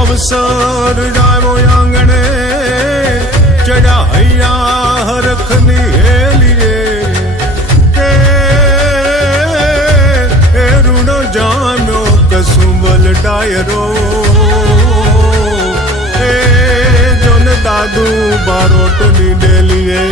अवसर जावो आंगणे चढ़ाइया हरखनी हेलिए ऋण जाम्यो कसुंबल डायरो जोन दादू बारोटनी डेलिए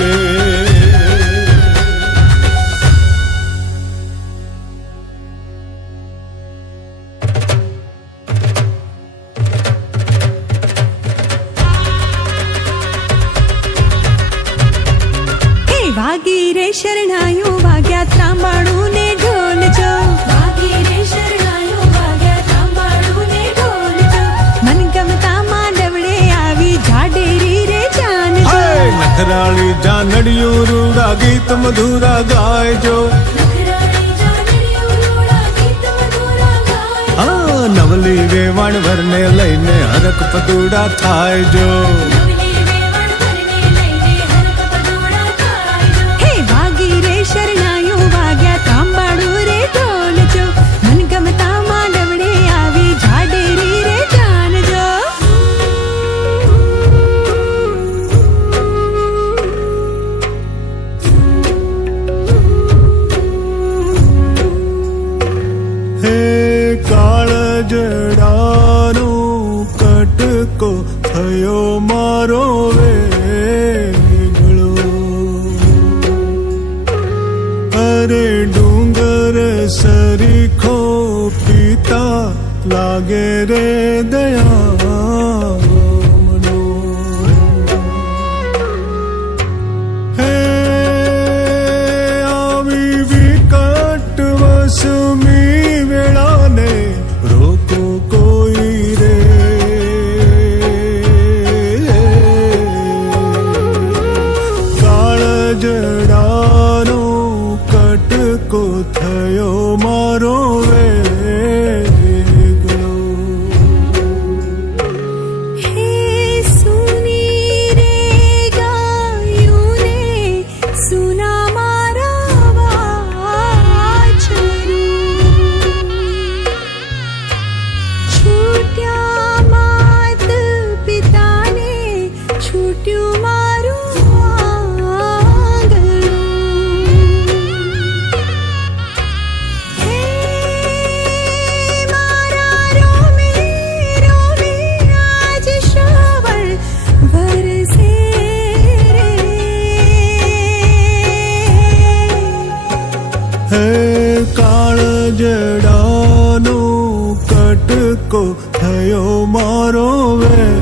वागी रे शरणायो वाग्या तांबाड़ू ने ढोल जो वागी रे शरणायो वाग्या तांबाड़ू ने ढोल जो मन गमता मांडवड़े आवी झाडेरी रे जान जो नखराली जानड़ियों रूड़ा गीत मधुरा गाय जो नवली वेवण भरने लईने हरक पदूड़ा थाय जो शरणायो वाग्या तांबाड़ू रे ढोल जो मन गमता मांडवड़े आवी झाडेरी रे जान जो हे काळजडानो कटको थयो मारो वे अरे डूंगर सरीखो पीता लागे रे दया मनो हे आवी विकट वसमी वेला ने रोको कोई रे काळजडानो को थयो मारो वेगळो हे सुनी रे गायूं ने सुना मारा હે કાળજડાનો કટકો થયો મારો વે